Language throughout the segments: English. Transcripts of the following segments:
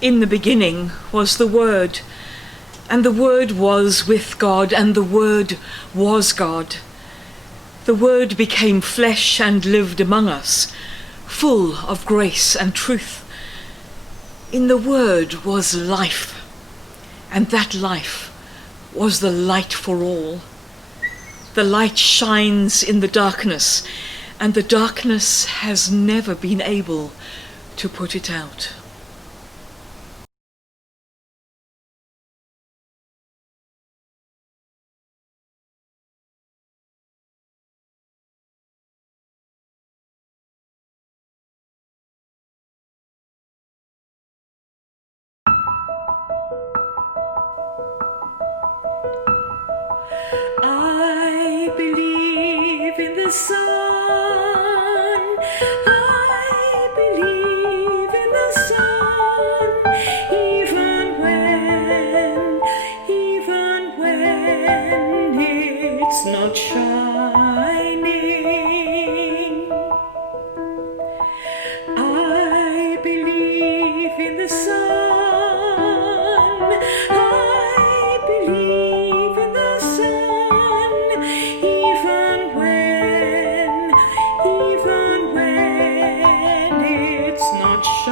In the beginning was the Word, and the Word was with God, and the Word was God. The Word became flesh and lived among us, full of grace and truth. In the Word was life, and that life was the light for all. The light shines in the darkness, and the darkness has never been able to put it out. I believe in the sun. I believe in the sun. Even when it's not shining. I believe in the sun. I believe in the sun. Even when it's not shining.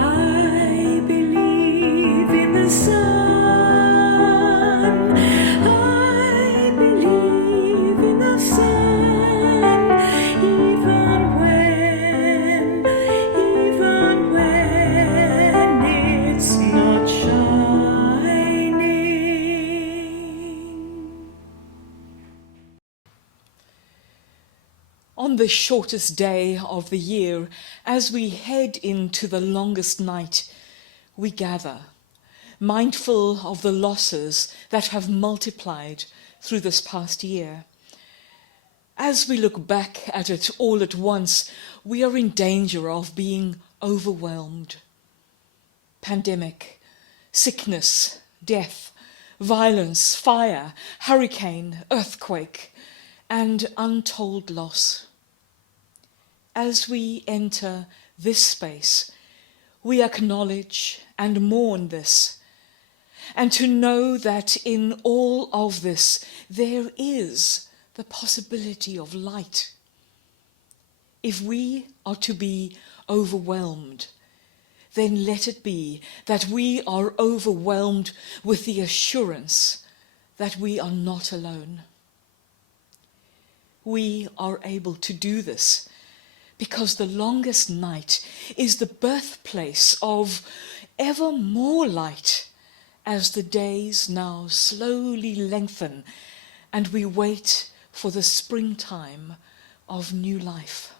I believe in the sun. I believe in the sun. Even when it's not shining. On the shortest day of the year, as we head into the longest night, we gather, mindful of the losses that have multiplied through this past year. As we look back at it all at once, we are in danger of being overwhelmed. Pandemic, sickness, death, violence, fire, hurricane, earthquake, and untold loss. As we enter this space, we acknowledge and mourn this, and to know that in all of this there is the possibility of light. If we are to be overwhelmed, then let it be that we are overwhelmed with the assurance that we are not alone. We are able to do this because the longest night is the birthplace of ever more light as the days now slowly lengthen and we wait for the springtime of new life.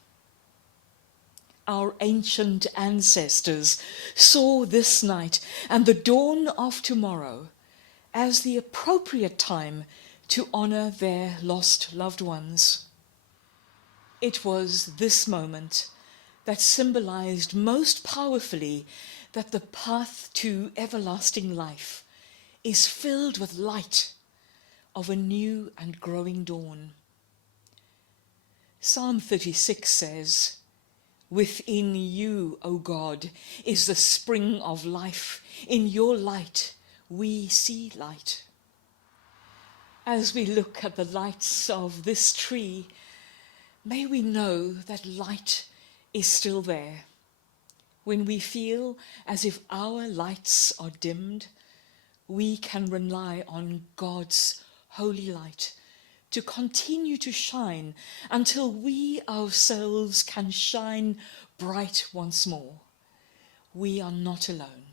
Our ancient ancestors saw this night and the dawn of tomorrow as the appropriate time to honor their lost loved ones. It was this moment that symbolized most powerfully that the path to everlasting life is filled with light of a new and growing dawn. Psalm 36 says, "Within you, O God, is the spring of life. In your light we see light." As we look at the lights of this tree, may we know that light is still there. When we feel as if our lights are dimmed, we can rely on God's holy light to continue to shine until we ourselves can shine bright once more. We are not alone.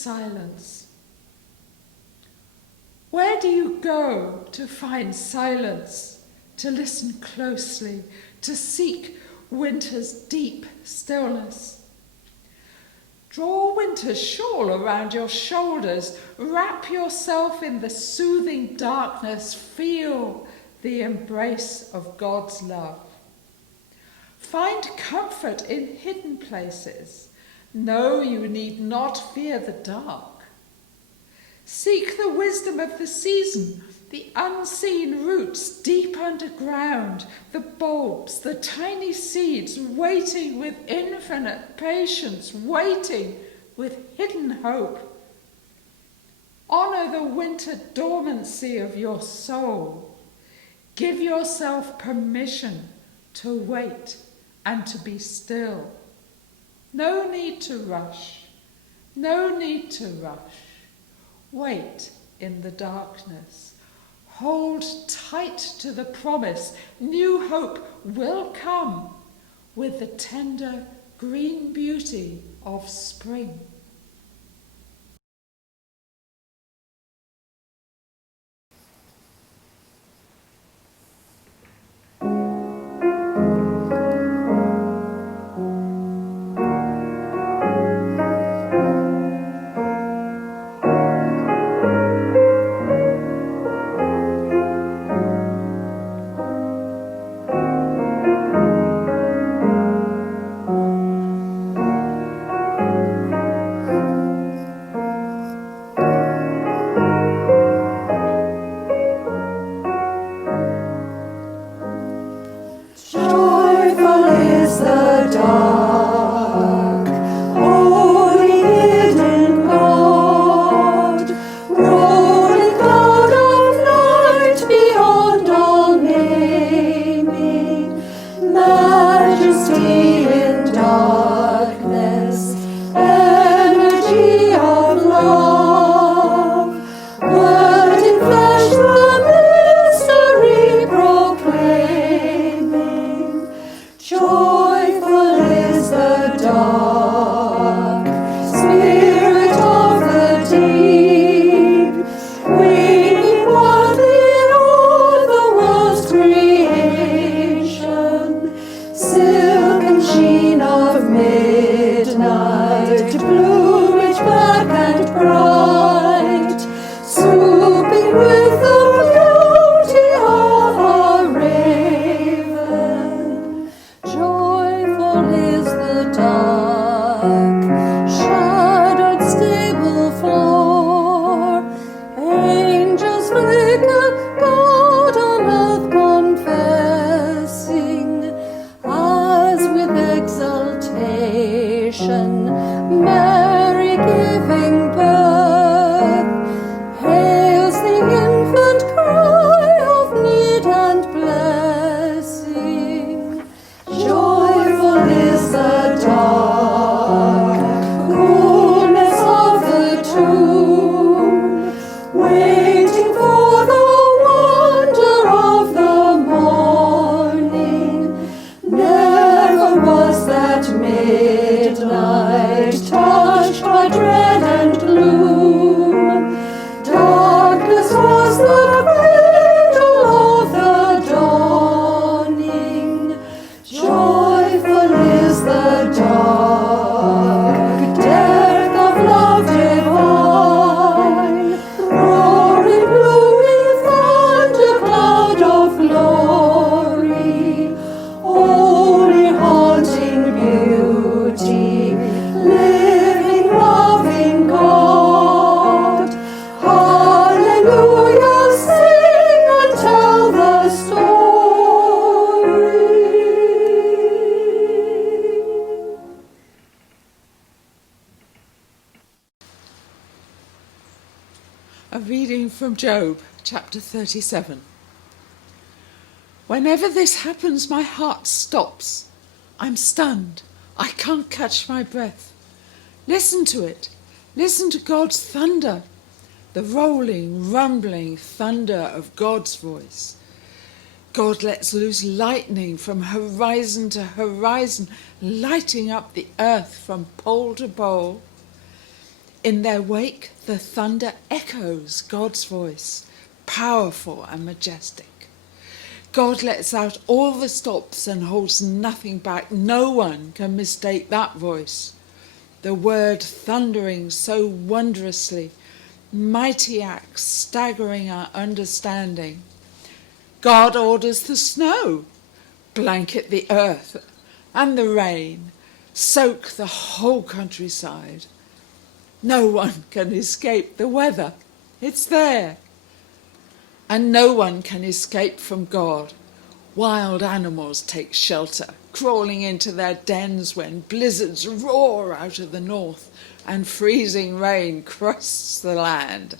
silence. Where do you go to find silence, to listen closely, to seek winter's deep stillness? Draw winter's shawl around your shoulders, wrap yourself in the soothing darkness, feel the embrace of God's love. Find comfort in hidden places. No, you need not fear the dark. Seek the wisdom of the season, the unseen roots deep underground, the bulbs, the tiny seeds waiting with infinite patience, waiting with hidden hope. Honor the winter dormancy of your soul. Give yourself permission to wait and to be still. No need to rush. No need to rush. Wait in the darkness. Hold tight to the promise. New hope will come with the tender green beauty of spring. A reading from Job, chapter 37. Whenever this happens, my heart stops. I'm stunned. I can't catch my breath. Listen to it. Listen to God's thunder, the rolling, rumbling thunder of God's voice. God lets loose lightning from horizon to horizon, lighting up the earth from pole to pole. In their wake, the thunder echoes God's voice, powerful and majestic. God lets out all the stops and holds nothing back. No one can mistake that voice. The word thundering so wondrously, mighty acts staggering our understanding. God orders the snow, blanket the earth, and the rain, soak the whole countryside. No one can escape the weather. It's there. And no one can escape from God. Wild animals take shelter, crawling into their dens when blizzards roar out of the north and freezing rain crusts the land.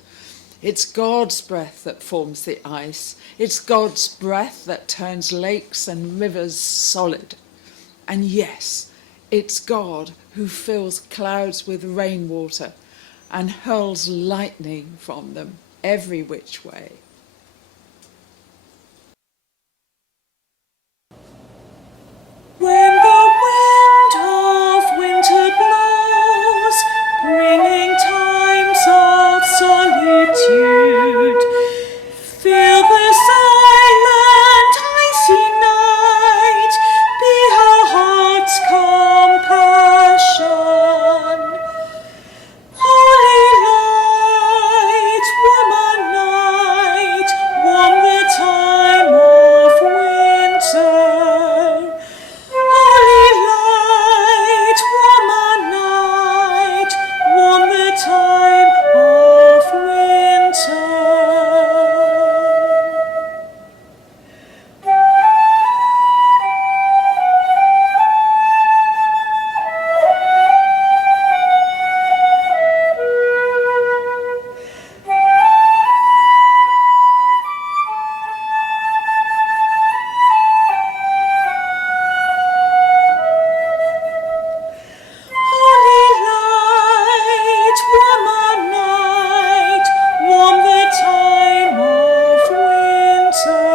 It's God's breath that forms the ice. It's God's breath that turns lakes and rivers solid. And yes, it's God who fills clouds with rainwater and hurls lightning from them every which way. When the wind of winter blows, bringing times of solitude, fill the silent icy night, be our heart's compassion. Holy light, warmer night, warm the time of winter. Holy light, warmer night, warm the time of winter. Holy light, warmer night, warm the time of winter.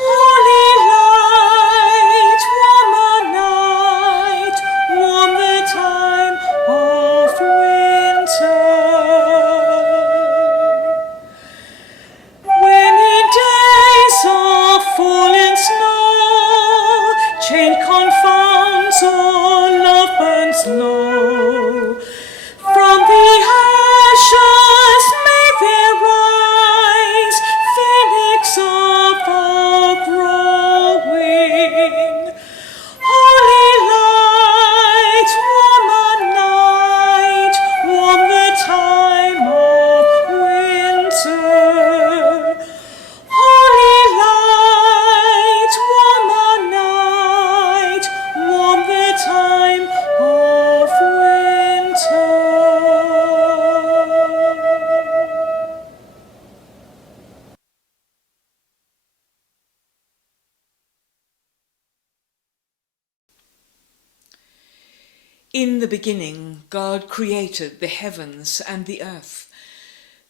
Holy light, warmer night, warm the time of winter. When in days of fallen snow, change confounds all love burns low. From the ashes may there rise phoenix of our growing. Holy light, warmer night, warm the time of winter. Holy light, warmer night, warm the time of winter. In the beginning, God created the heavens and the earth.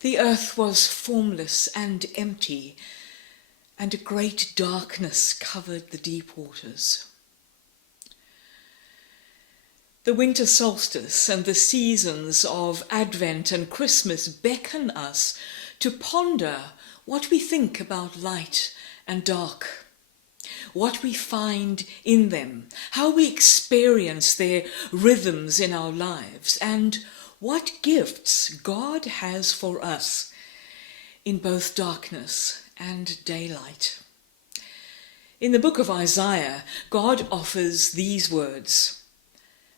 The earth was formless and empty, and a great darkness covered the deep waters. The winter solstice and the seasons of Advent and Christmas beckon us to ponder what we think about light and dark, what we find in them, how we experience their rhythms in our lives, and what gifts God has for us in both darkness and daylight. In the book of Isaiah, God offers these words: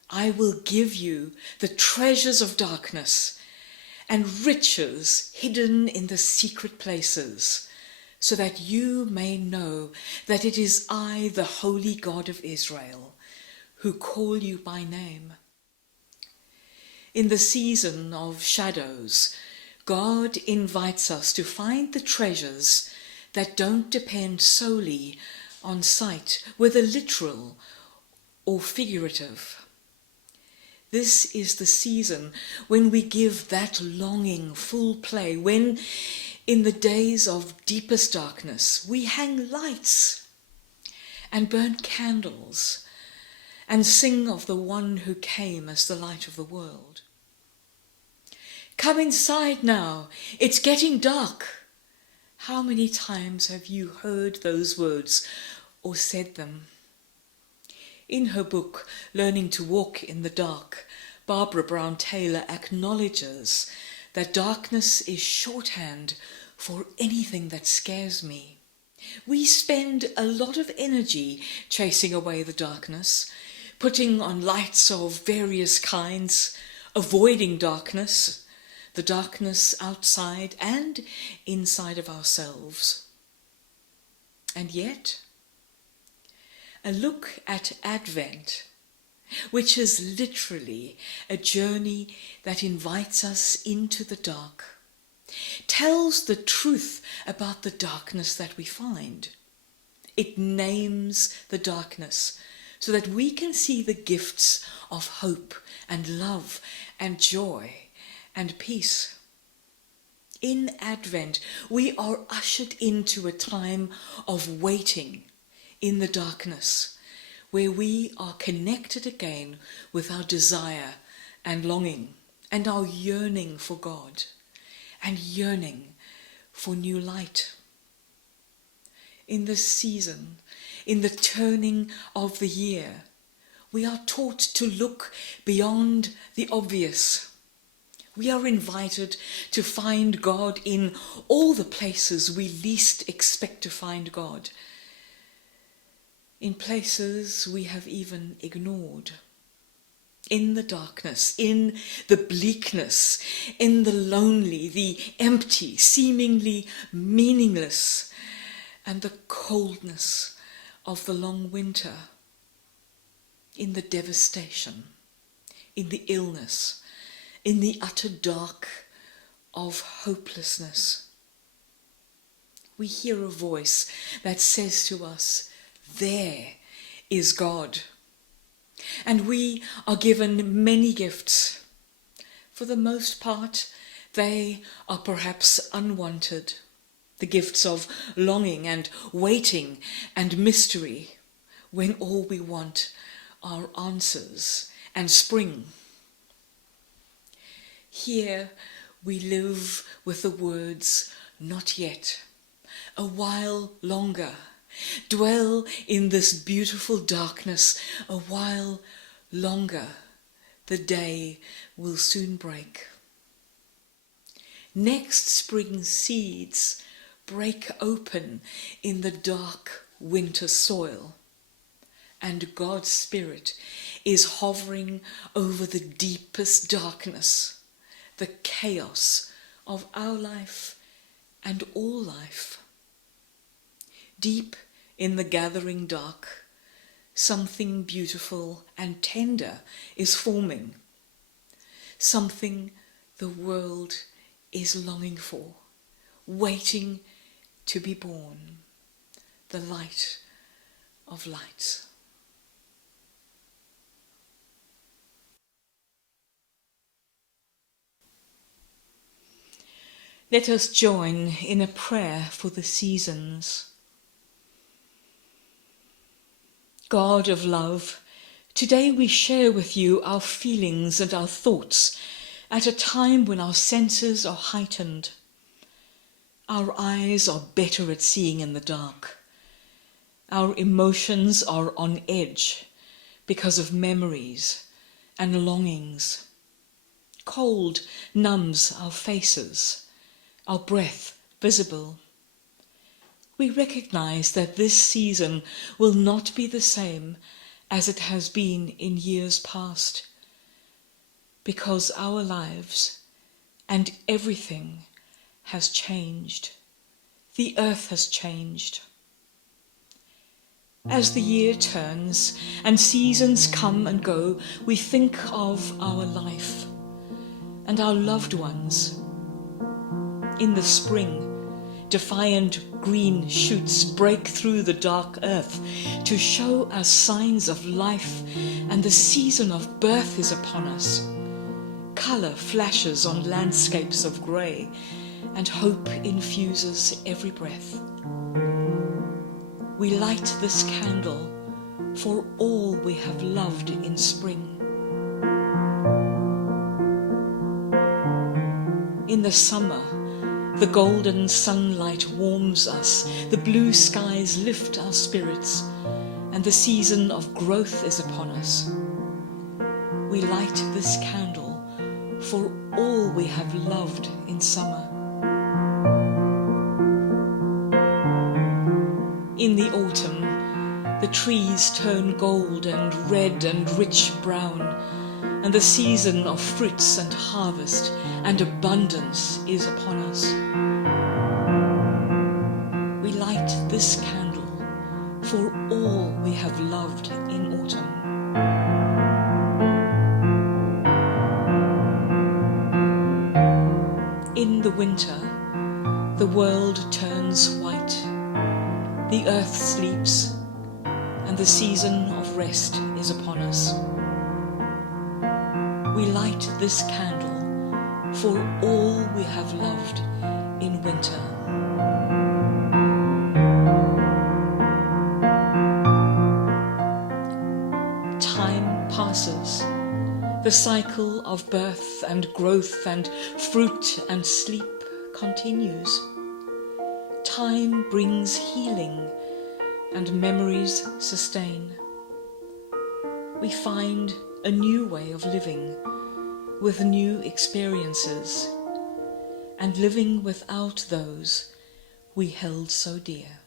I will give you the treasures of darkness and riches hidden in the secret places, so that you may know that it is I, the Holy God of Israel, who call you by name. In the season of shadows, God invites us to find the treasures that don't depend solely on sight, whether literal or figurative. This is the season when we give that longing full play, when in the days of deepest darkness we hang lights and burn candles and sing of the one who came as the light of the world. Come inside now, it's getting dark. How many times have you heard those words or said them? In her book, Learning to Walk in the Dark, Barbara Brown Taylor acknowledges that darkness is shorthand for anything that scares me. We spend a lot of energy chasing away the darkness, putting on lights of various kinds, avoiding darkness, the darkness outside and inside of ourselves. And yet, a look at Advent, which is literally a journey that invites us into the dark, tells the truth about the darkness that we find. It names the darkness so that we can see the gifts of hope and love and joy and peace. In Advent, we are ushered into a time of waiting in the darkness, where we are connected again with our desire and longing and our yearning for God and yearning for new light. In this season, in the turning of the year, we are taught to look beyond the obvious. We are invited to find God in all the places we least expect to find God, in places we have even ignored. In the darkness, in the bleakness, in the lonely, the empty, seemingly meaningless, and the coldness of the long winter, in the devastation, in the illness, in the utter dark of hopelessness. We hear a voice that says to us, "There is God." And we are given many gifts. For the most part, they are perhaps unwanted. The gifts of longing and waiting and mystery, when all we want are answers and spring. Here we live with the words, "Not yet," "a while longer." Dwell in this beautiful darkness a while longer. The day will soon break. Next spring's seeds break open in the dark winter soil, and God's Spirit is hovering over the deepest darkness, the chaos of our life and all life. Deep in the gathering dark, something beautiful and tender is forming, something the world is longing for, waiting to be born, the light of lights. Let us join in a prayer for the seasons. God of love, today we share with you our feelings and our thoughts at a time when our senses are heightened. Our eyes are better at seeing in the dark. Our emotions are on edge because of memories and longings. Cold numbs our faces, our breath visible. We recognize that this season will not be the same as it has been in years past, because our lives and everything has changed. The earth has changed. As the year turns and seasons come and go, we think of our life and our loved ones. In the spring, defiant green shoots break through the dark earth to show us signs of life, and the season of birth is upon us. Colour flashes on landscapes of grey, and hope infuses every breath. We light this candle for all we have loved in spring. In the summer, the golden sunlight warms us, the blue skies lift our spirits, and the season of growth is upon us. We light this candle for all we have loved in summer. In the autumn, the trees turn gold and red and rich brown, and the season of fruits and harvest and abundance is upon us. We light this candle for all we have loved in autumn. In the winter, the world turns white, the earth sleeps, and the season of rest is upon us. We light this candle for all we have loved in winter. Time passes. The cycle of birth and growth and fruit and sleep continues. Time brings healing and memories sustain. We find a new way of living with new experiences and living without those we held so dear.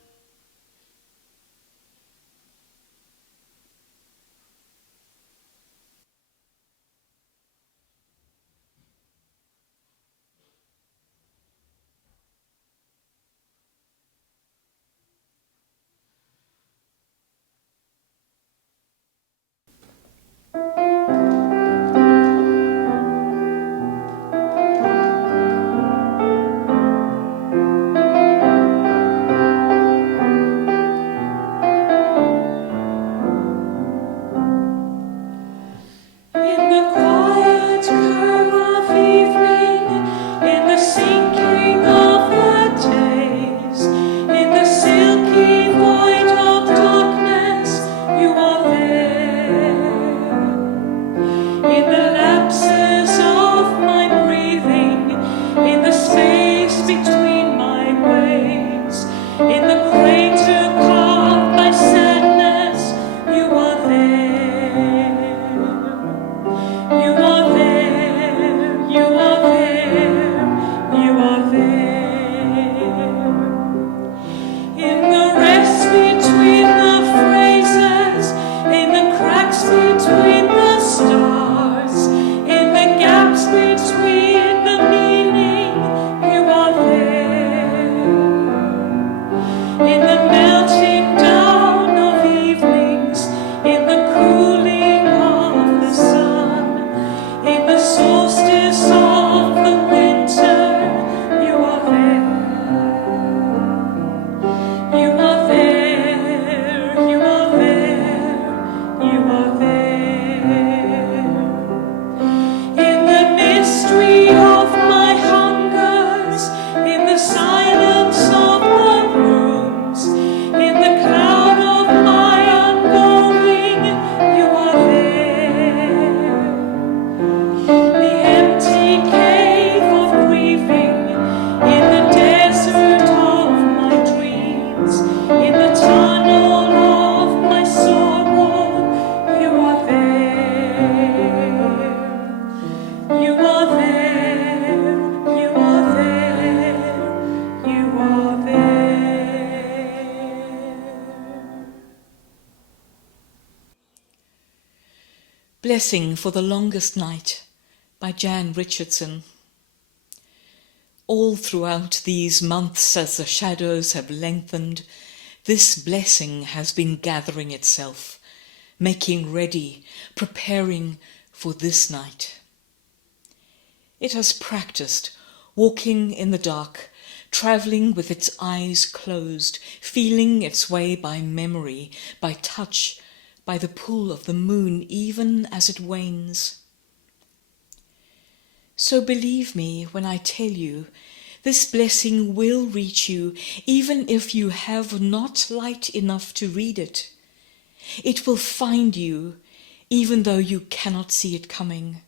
Solstice of the winter, you are there. You are there, you are there, you are there. In the mystery of my hungers, in the silence of the rooms, in the cloud of my unknowing, you are there. The empty cave of grieving, in the desert of my dreams, in the tunnel of my sorrow, you are there. You are there, you are there, you are there. Blessing for the Longest Night by Jan Richardson. All throughout these months, as the shadows have lengthened, this blessing has been gathering itself, making ready, preparing for this night. It has practiced walking in the dark, travelling with its eyes closed, feeling its way by memory, by touch, by the pull of the moon even as it wanes. So believe me when I tell you, this blessing will reach you even if you have not light enough to read it. It will find you even though you cannot see it coming.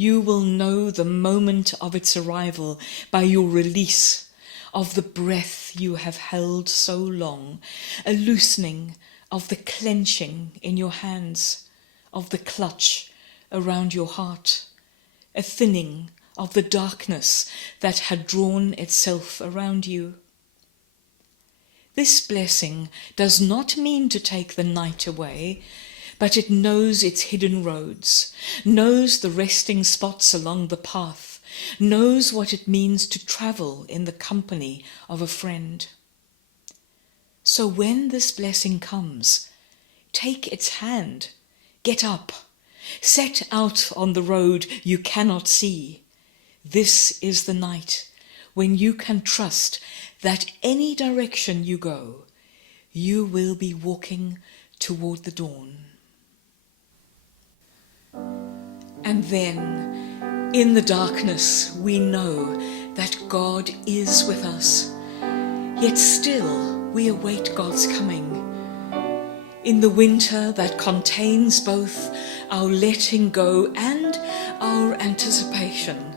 You will know the moment of its arrival by your release of the breath you have held so long, a loosening of the clenching in your hands, of the clutch around your heart, a thinning of the darkness that had drawn itself around you. This blessing does not mean to take the night away, but it knows its hidden roads, knows the resting spots along the path, knows what it means to travel in the company of a friend. So when this blessing comes, take its hand, get up, set out on the road you cannot see. This is the night when you can trust that any direction you go, you will be walking toward the dawn. And then, in the darkness, we know that God is with us, yet still we await God's coming. In the winter that contains both our letting go and our anticipation,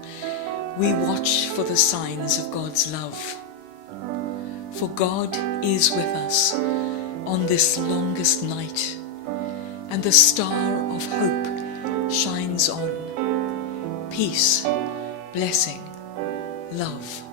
we watch for the signs of God's love. For God is with us on this longest night, and the star of hope shines on. Peace, blessing, love.